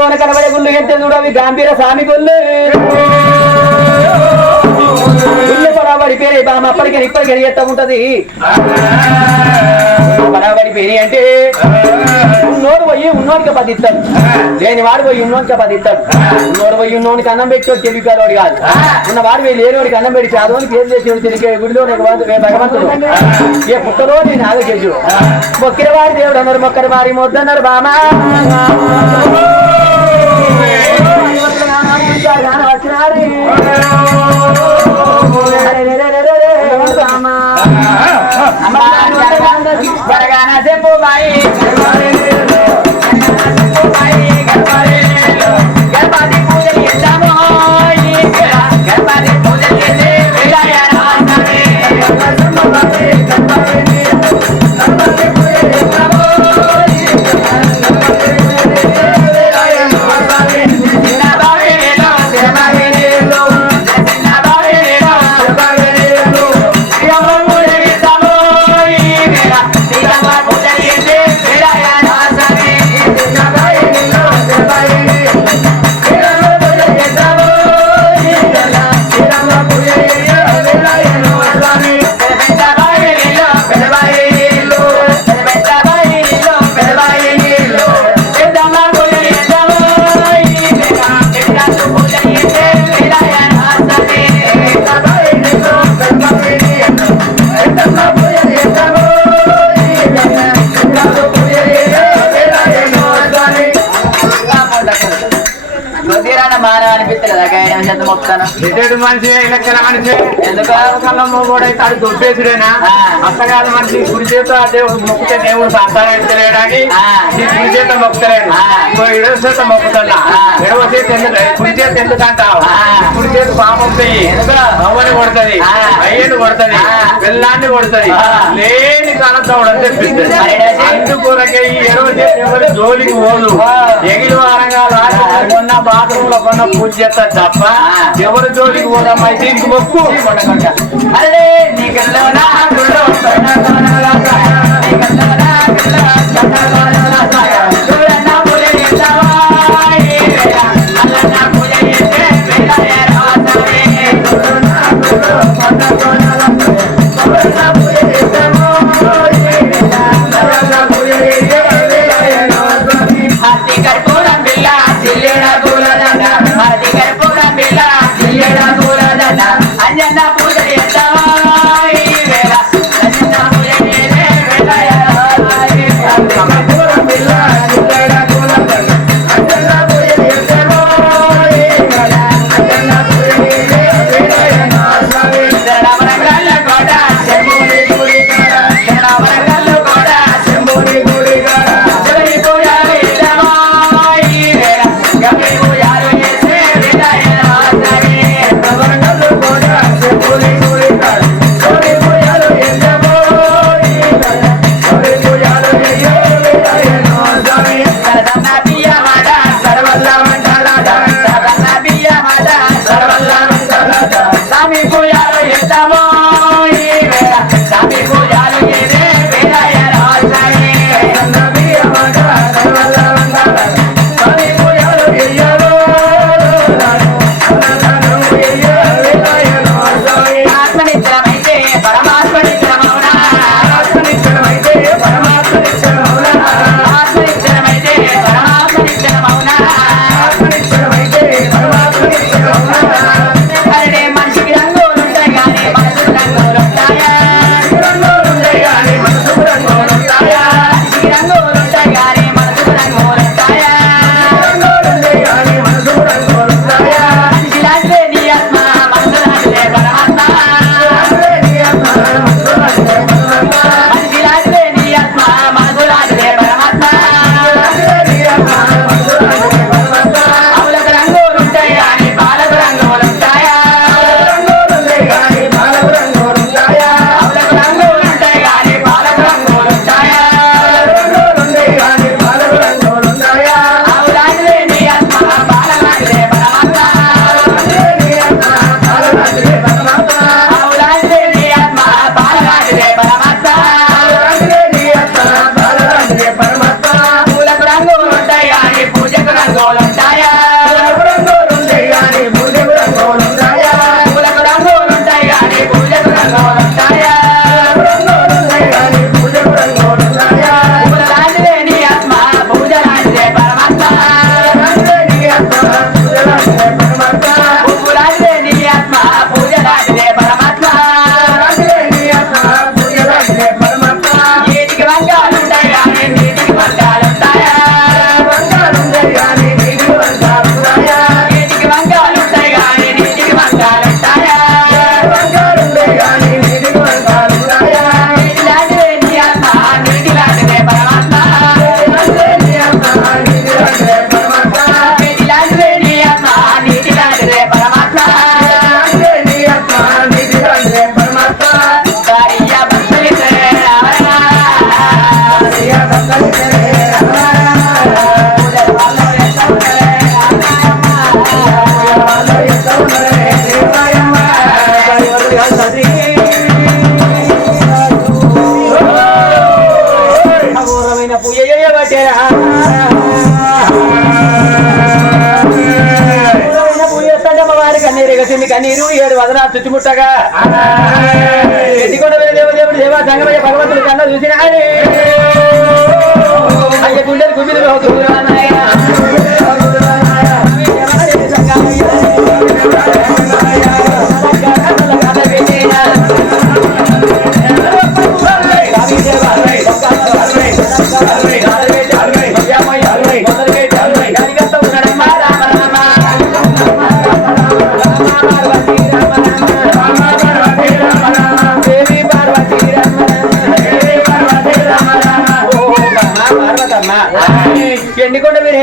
గుళ్ళోన కనబడే గుళ్ళు ఎంత చూడు అవి గాంభీర స్వామి గుళ్ళు. గుళ్ళు పరాబడి పేరే బామ అప్పటికి ఇప్పటికి ఎత్త ఉంటది. పరాబడి పేరు అంటే ఉన్నోడు పోయి ఉన్నోడికి పది ఇస్తాడు. లేని వాడు పోయి ఉన్నోడికి పది ఇస్తాడు. ఉన్నోడు పోయి ఉన్నోడికి అన్నం పెట్టాడు తెలివికాడు కాదు. ఉన్న వాడు పోయి లేనివాడికి అన్నం పెట్టి చదవని పేరు చేసి తెలికే గుడిలో భగవంతుడు? ఏ పుట్టలో నేను ఆగ చేసు మొక్కిన వారి దేవుడు అన్నారు మొక్కరి వారి మొద్దన్నారు బామా. మానవ రిటైర్డ్ మనిషి లెక్కన మనిషి ఎందుకు? కూడా అయితే అది దొబ్బేసుడేనా. అత్తగారు మనిషి గురి చేత మొక్కితే దేవుడు సంతానం. నీ గురి చేత మొక్కుతలేడు చేత మొక్కుతున్నా ఆ. ఎడవ చేత ఎందుకు కుడి చేత ఎందుకు అంటావు. కుడి చేత? అవ్వని కొడుతుంది. అయ్యని కొడుతుంది. పిల్లాన్ని కొడుతుంది. లేని కనతవుడు అని తెప్పిస్తుంది? అందుకొరకే ఈ ఎడవ చేత జోలికి పోదు. ఎగిలి వారంగా లాస్ట్ కొన్న బాత్రూమ్లో కొన్న పూజ చేస్తారు తప్ప. ఎవరి జోలికి పోదమ్మా దీనికి మొక్కు అరే నీ చుట్టుముట్టగా. ఎన్నికొండ దేవుడు దేవా సంగమయ్య భగవంతుడు కన్న చూసిన అయ్య గుండెలు గుబిలు ఎండికొండ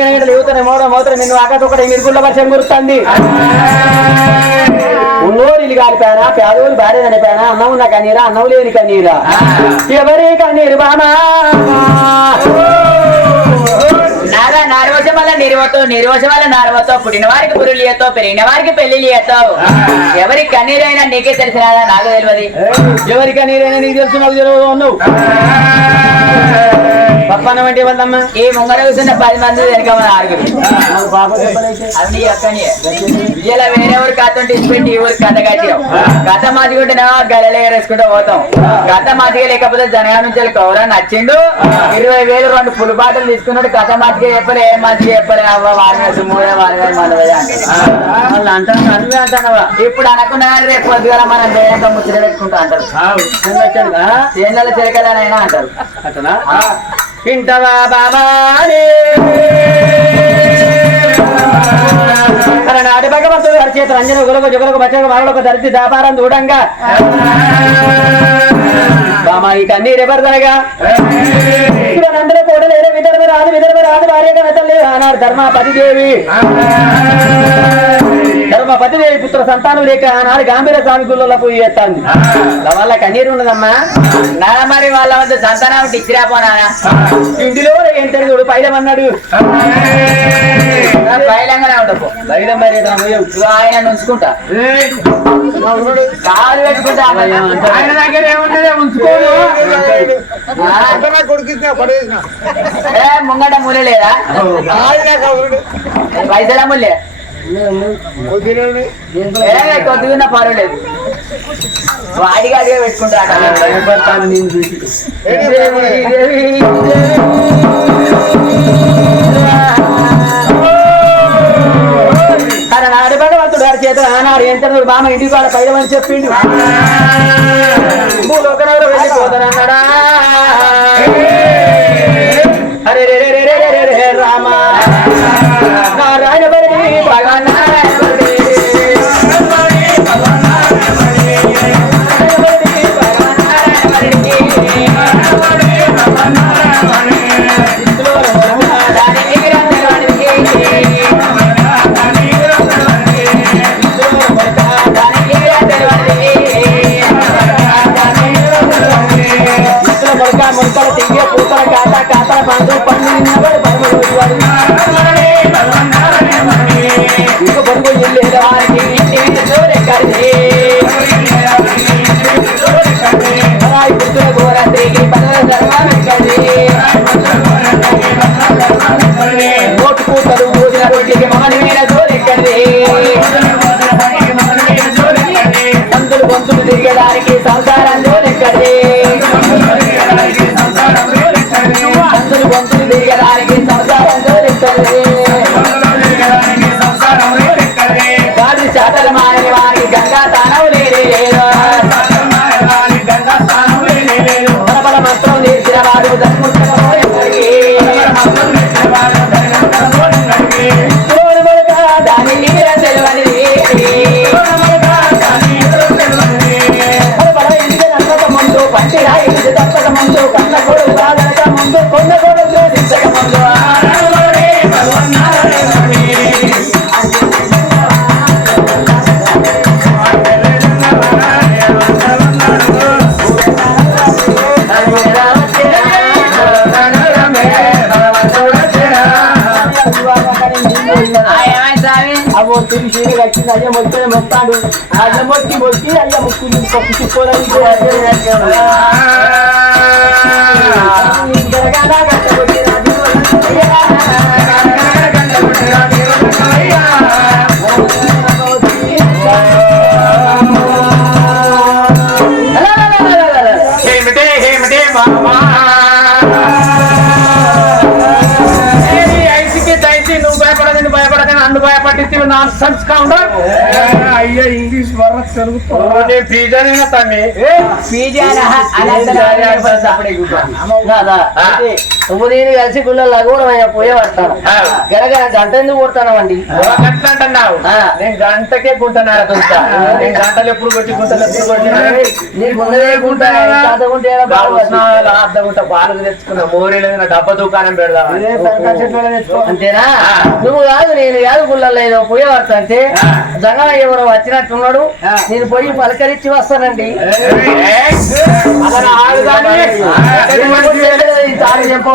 మీరు హేగనగడ లేవుతానే మోడ మోతర నిన్ను ఆకాశొకటి మిరుగుళ్ళ వర్షం కురుస్తుంది. ఉన్నోరు ఇల్లు కాలిపోయానా పేదోళ్ళు భార్య చనిపోయానా అన్నం ఉన్న కన్నీరా అన్నం లేని కన్నీరా. ఎవరి కన్నీరు బామా? నాగా నారవశం వల్ల నిర్వతో నిర్వశం వల్ల నారవతో పుట్టిన వారికి పురులియతో పెరిగిన వారికి పెళ్ళి ఎవరి కన్నీరైనా నీకే తెలిసినాదా నాకు తెలియదు. ఎవరి కన్నీరైనా నీకు తెలుసు నాకు తెలియదు పప్పన్న వంటి వాళ్ళమ్మ ఈ ముంగర కూర్చున్న పది మంది వెనక మన ఆరుగురు. నాకు పాప చెప్పలైతే అది నీ అక్కని విజయల వేరే ఊరు కథ ఉంటే ఇచ్చిపెట్టి ఈ ఊరు కథ కట్టాం కథ మాదిగుంటేనేమో గలలే వేసుకుంటూ పోతాం. కథ మాదిగా లేకపోతే జనగా నుంచి వెళ్ళి కౌరా నచ్చిండు. ఇరవై వేలు రెండు పులి బాటలు తీసుకున్నాడు. కథ మాదిగా చెప్పలే ఏ మంచిగా చెప్పలే. అవ్వ వారి మూడే వారి మనవే. వాళ్ళు అంటాను నువ్వే అంటానవా ఇప్పుడు అనుకున్నా కానీ రేపు పొద్దుగాల మనం దేయంతో ముచ్చట పెట్టుకుంటా అంటారు. చేనుల చిరకలనైనా అంటారు. అతనా వింటవా బాబాని? నాటి భగవంతుడు గారి చేత రంజన ఉగులకు జుగులకు బచ్చక మరొక ధరిచి దాపారం దూడంగా. బామా ఈ కన్నీరు ఎవరిదనగా? అందరూ కూడా లేరే విదర్భ రాదు విదర్భ రాదు భార్యగా వెతలే ఆనాడు ధర్మపతి దేవి ధర్మపతి దేవి పుత్ర సంతానం లేక ఆనాడు గాంభీర స్వామి గుళ్ళలో పోయి చేస్తాంది. వల్ల కన్నీరు ఉన్నదమ్మా నా మరి వాళ్ళ వద్ద సంతానం ఉంటే ఇచ్చిరా పోనా ఇంటిలో ఏంటని చూడు పైలమన్నాడు బయలంగానే ఉండకు. పైలం మరి ఆయన నుంచుకుంటా కాలు పెట్టుకుంటా. ఆయన దగ్గర ఏమున్నదే ఉంచుకోను. ఏ ముంగట ముlle లేదా? పైసల ముల్లే ఏ కొద్దిగా పర్వాలేదు. భగవంతుడు గారి చేత ఆనాడు ఏంటన్నాడు బామ ఇంటికి వాళ్ళ పైదమని చెప్పిండు. భూలోకనగరు వెళ్ళిపోతానన్నాడా? అరే రే రే రే రే రే రే రామ. నారాయణ అవో తెలిసి వచ్చింది అయ్య మొత్తం మొత్తాడు. అయ్య అయ్య ముక్కు కొట్టుకోవడానికి భయపడితే నాన్ సెన్స్ కౌంటర్ అయ్యా ఇంగ్లీష్ వరకు తెలుగు నేను ఫీజర్ తమ్మి నువ్వు నేను కలిసి గుళ్ళల్లో కూడా పోయే పడతాను. గనక గంట ఎందుకు కొడతానండి అంటున్నావు. ఆ. నేను గంటకే తుంటా నేను గంటలు ఎప్పుడు కొట్టి గుంటలు ఎప్పుడు కొట్టినా? ఉన్నదే గుంట. పాలు తెచ్చుకున్నా మోరీలో డబ్బా దుకాణం పెడదాం అంతేనా. నువ్వు కాదు నేను కాదు గుళ్ళల్లో ఏదో పోయే పడతా అంటే. జగన్ ఎవరో వచ్చినట్టున్నాడు. నేను పోయి పలకరించి వస్తానండి. చెప్పు.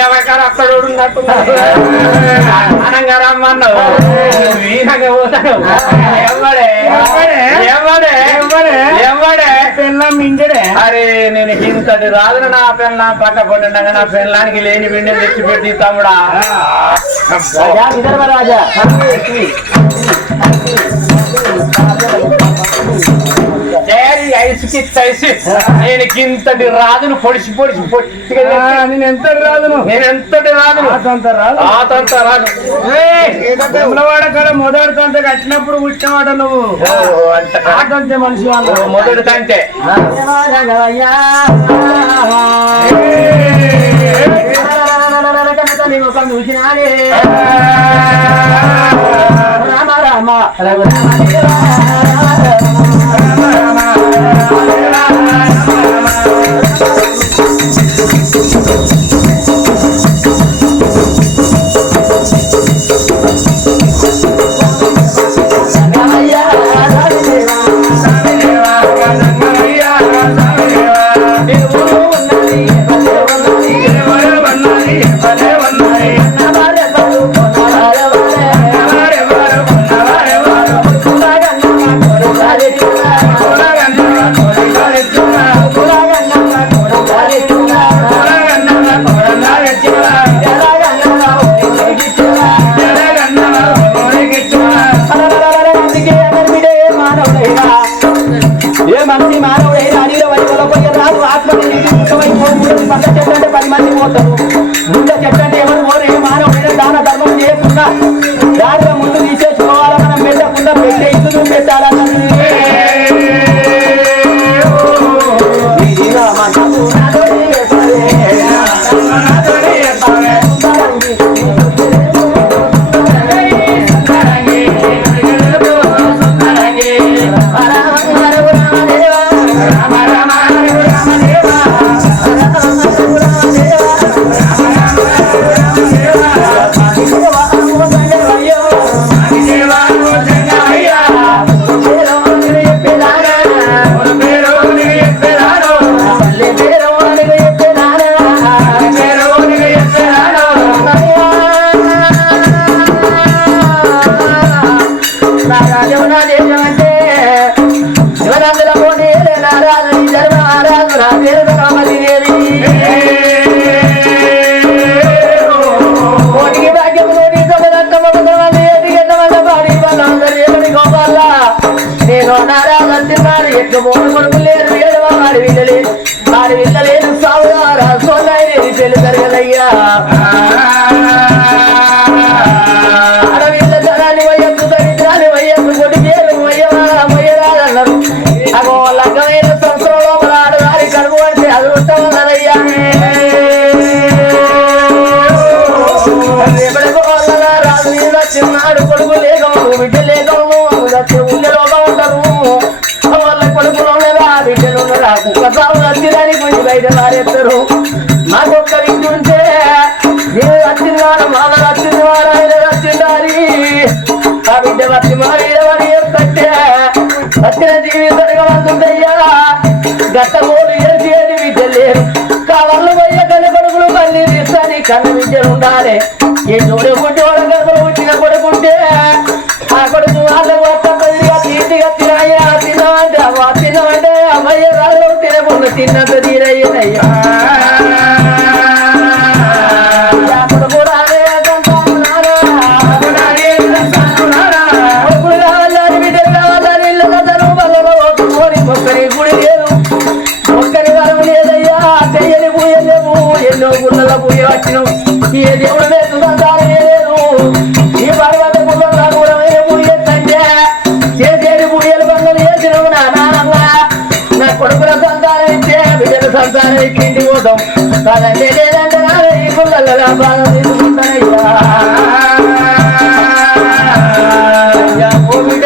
ఏమైనా అక్కడ అనంగా రమ్మన్నావు వీణంగా పోతాడు ఎవడే ఎవడే ఎవడే పెళ్ళం మింగడే అరే నేను ఇంతటి రాదు నా పెళ్ళ పక్క పండుగ నా పెళ్ళానికి లేని పిండి తెచ్చి పెట్టి తమ్ముడా రాజా రాజా. చేరి ఐసుకి తైసి నేను ఇంతటి రాదును పొడిచి పొడిచి పొట్టిగా నేను ఎంత రాదును నేను ఎంతటి రాదును అంత రాదు ఆతంత రాదు తమిళవాడ కాడ మొదటి తంత కట్టినప్పుడు పుట్టినవాడ నువ్వు ఆటంతే మనిషి వాళ్ళు మొదటి తంతే రామ రామ రఘు ఏ సాగు నచ్చిదని బయట మారేస్తారు మాకు ఒక్క విద్య ఉంటే నేను వచ్చిన వాడు మామ వచ్చిన వాడు ఆయన వచ్చిండాలి ఆ బిడ్డ వచ్చి మా వీడవని కట్టే వచ్చిన జీవితంగా వస్తుందయ్యా గత వంతుందయ్యా గట్టమూలు ఎరిచేది విద్య లేరు. కావాళ్ళు పోయే కన్న కొడుకులు మళ్ళీ తీస్తాను కన్న విద్యలు ఉండాలి. ఈ చూడకుంటే వాళ్ళ గర్భలు పుట్టిన కొడుకుంటే ఆ కొడుకు వాళ్ళ తిన్నది వచ్చినాం ఏ దేవుడు బిడ్డల సంతానం ఇచ్చి ఇంటికి పోతాం కాదంటే లేదంటే నాన్న ఈ గుళ్ళ బాధ తీసుకుంటానయ్యా. అయ్యా, ఓ బిడ్డ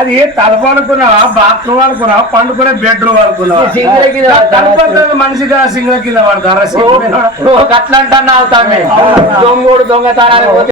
అది తలపు అనుకున్నావా బాత్రూమ్ అనుకున్నావా పండుకునే బెడ్రూమ్ అనుకున్నావా? సింగిల్ మనిషిగా సింగ కింద పడతారా? అట్లా అంటున్నావు దొంగోడు దొంగతనానికి పోతే